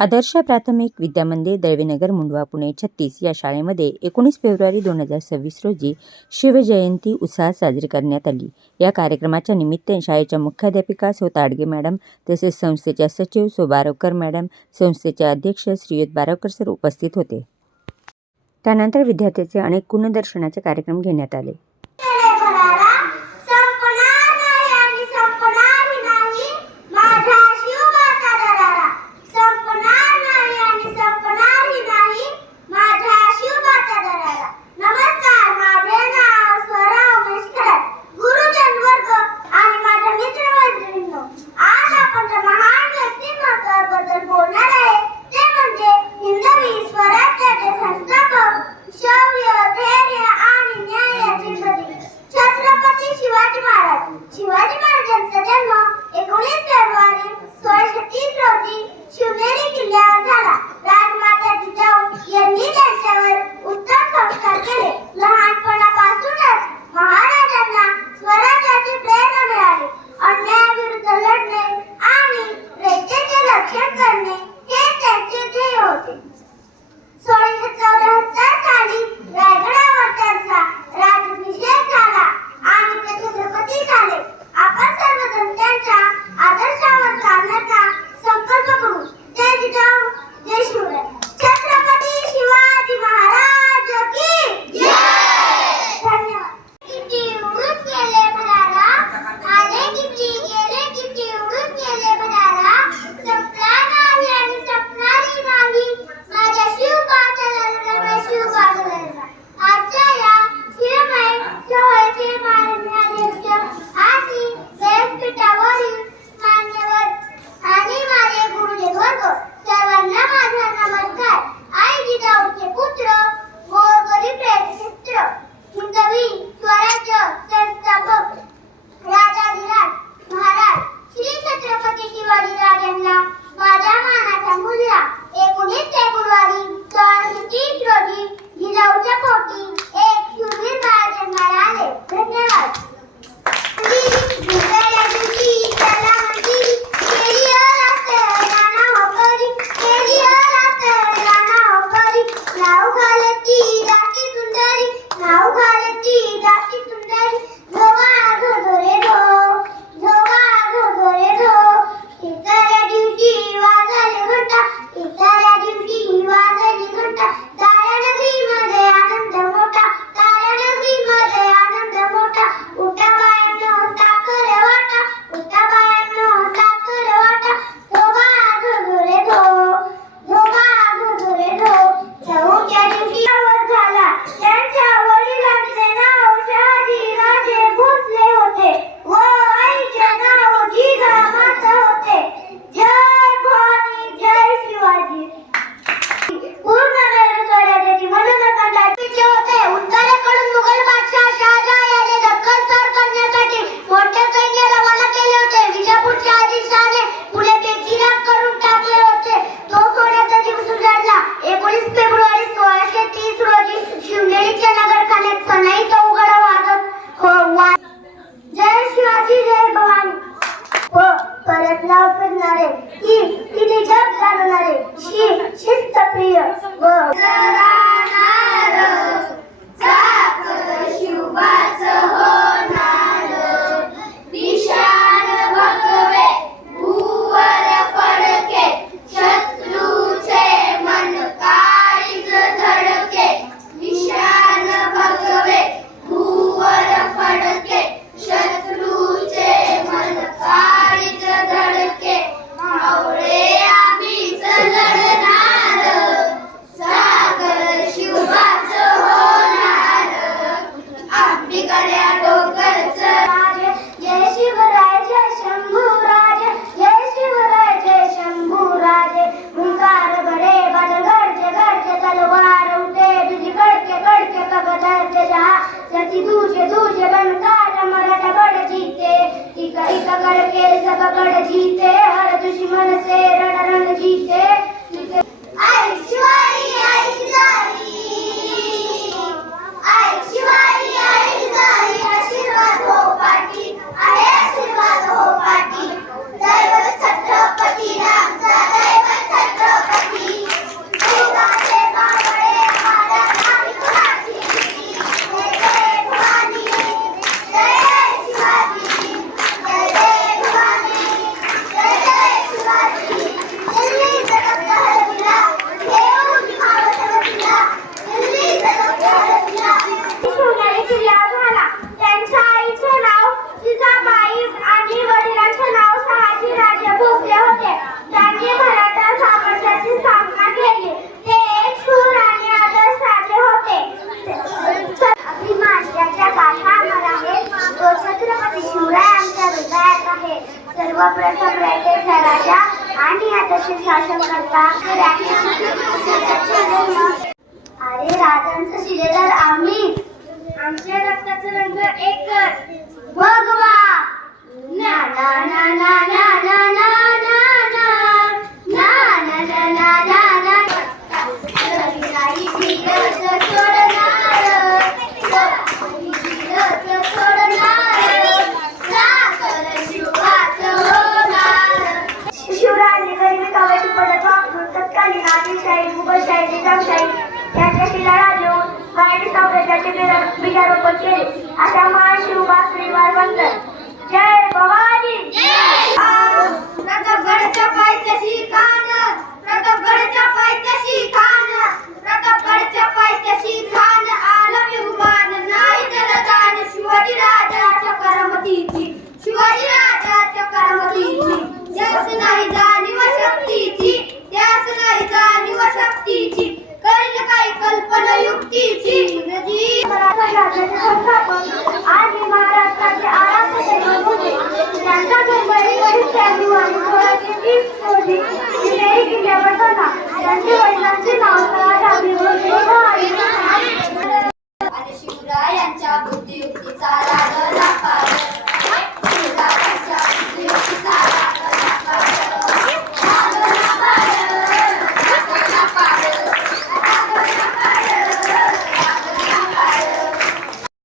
आदर्श प्राथमिक विद्यामंदिर दळवीनगर मुंडवा पुणे 36 या शाळेमध्ये 19 फेब्रुवारी 2026 रोजी शिवजयंती उत्साहात साजरी करण्यात आली। या कार्यक्रमाच्या निमित्ताने शाळेच्या मुख्याध्यापिका सौ ताडगे मॅडम तसेच संस्थेच्या सचिव सौ बारवकर मॅडम, संस्थेचे अध्यक्ष श्रीयुत बारवकर सर उपस्थित होते। त्यानंतर विद्यार्थ्यांचे अनेक गुणदर्शनाचे कार्यक्रम घेण्यात आले। शिवाजी महाराजांचा जन्म 19 फेब्रुवारी 1630 रोजी शिवनेरी किल्ल्यावर झाला। राजमाता जिजाऊ यांनी त्यांच्यावर उत्तम संस्कार केले। लहानपणापासूनच महाराजांना स्वराज्याची प्रेरणा मिळाली। अन्यायाविरुद्ध लढणे आणि प्रेतेचे रक्षण करणे हे त्यांचे ध्येय होते। 1674 साली रायगडावर त्यांचा राज्याभिषेक झाला आणि ते छत्रपती झाले। आपण सर्वजण त्यांच्या आदर्शावर चालण्याचा संकल्प करू। जय जिजाऊ, जय शिवराय। छत्रपती शिवाजी महाराज की जय। धन्यवाद। किती उडून गेले भरारा, आले किती गेले किती उडून गेले भरारा, संपला नाही आणि संपणारही नाही माझ्या शिवबाचा लढा, शिवबाचा लढा। आजच्या या शिवमय सोहळ्याचे माननीय अध्यक्ष आणि व्यासपीठावरील मान्यवर आणि माझे गुरुजन वर्ग, सर्वांना माझा नमस्कार। आई जिजाऊचे पुत्र, मोरकरी प्रेतचित्र, हिंदवी स्वराज्य संस्थापक राजाधिराज महाराज श्री छत्रपती शिवाजीराजांना माझ्या मानाचा मुलगा 19 फेब्रुवारी 1630 रोजी जिजाऊच्या पोटी एक शूरवीर बाळ जन्माला आले। धन्यवाद। शिस्तप्रिय व जीते हर दुश्मन से रण जीते। आई शिवाजी आई जिजाई, आई शिवाजी आई जिजाई, आशीर्वाद हो पाटी, आहे आशीर्वाद हो पाटी। दैवत छत्रपती रामचा, दैवत छत्रपती अरे राजांचा शिलेदार आम्ही, आमच्या रक्ताचा रंग एकच भगवा. ना ना ना ना ना ना ना ना ना ना ना ना ना ना ना. नाही धीरज सोडणार, नाही धीरज सोडणार, साखर शिवाचं होणार. शिवरायांनी गरिबी काव्याची पद्धत वापरून तत्कालीन आदिलशाही, मुघलशाही, निजामशाही यांच्याशी लढा देऊन मराठी साम्राज्याचे बीजारोपण केले. अशा महान शिवबा श्रीवार वंदन. जय भवानी. प्रतापगडच्या पायथ्याशी खान, प्रतापगडच्या पायथ्याशी खान, प्रतापगडच्या पायथ्याशी खान, आलं विहुमान नाही त्याला दान. शिवाजी राजाच्या करमतीची, शिवाजी राजाच्या करमतीची, त्यास नाही जाणीव शक्तीची, त्यास नाही जाणीव शक्तीची, करेल काही कल्पना युक्तीची. मराठा राज्याचे संस्थापक आणि महाराष्ट्राचे आराध्य दैवत होते. त्यांचा जन्म 19 जानेवारी 1630 रोजी शिवनेरी किल्ल्यावर झाला. त्यांच्या वडिलांचे नाव सयाजी आणि शिवरायांच्या बुद्धियुक्तीचा लागला पार, शिवरायांच्या बुद्धियुक्तीचा लागला पार, लागला पार, लागला पार, लागला पार, लागला पार,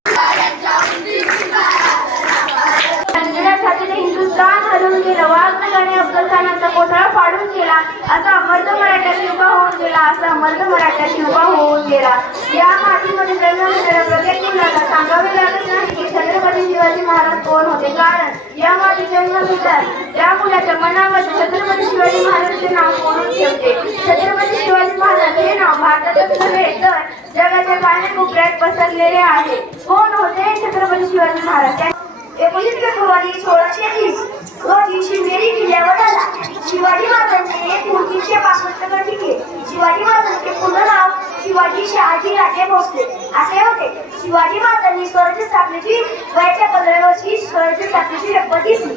शिवरायांच्या बुद्धियुक्तीचा लागला पार. रंजनासाठी हिंदुस्थान हलवून गेलं, वाघनगाने अफजलखानाचा कोथळा फाडून गेला, असा अमर्द मराठ्याची उभा होऊन गेला, असा अमर्द मराठ्याची उभा होऊन गेला. या मातीमध्ये जन्म घेणाऱ्या प्रत्येक मुलाला सांगावे लागत नाही की छत्रपती शिवाजी महाराज कोण होते, कारण या माती जन्म घेतात या मुलाच्या मनामध्ये छत्रपती शिवाजी महाराजांचे नाव कोरून ठेवते. छत्रपती शिवाजी महाराज हे नाव भारतातच नव्हे तर जगाच्या कानाकोपऱ्यात पसरलेले आहे. कोण होते छत्रपती शिवाजी महाराज? 19 फेब्रुवारी 1630 रोजी शिवनेरी किल्ल्यावर झाला. शिवाजी महाराजांनी 365 गड जिंकले. शिवाजी महाराजांचे पूर्ण नाव शिवाजी शहाजी राजे भोसले असे होते. शिवाजी महाराजांनी स्वराज्य स्थापनेची वयाच्या 15व्या वर्षी स्वराज्य स्थापनेची शपथ घेतली.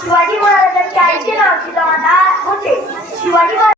शिवाजी महाराजांच्या आईचे नाव जिजामाता होते. शिवाजी